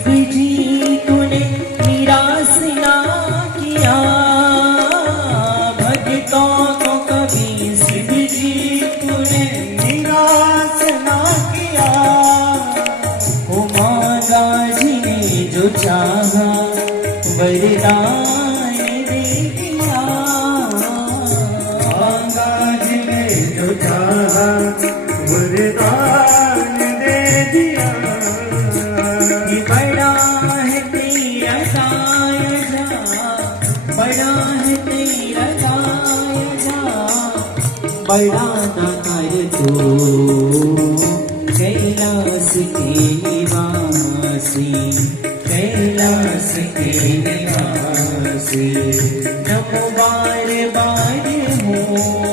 शिव जी तूने निराश ना किया, भक्तों को कभी शिव जी तूने निराश ना किया। ओ माता जी ने जो चाहा वरदान दे दिया, माता जी ने जो चाहा वरदान दे दिया। कि बड़ा है तेरा कायजा, बड़ा है तेरा कायजा, बड़ा ना कर तू कैलाश के निवासी, कैलाश के निवासी। नमो बार बार हो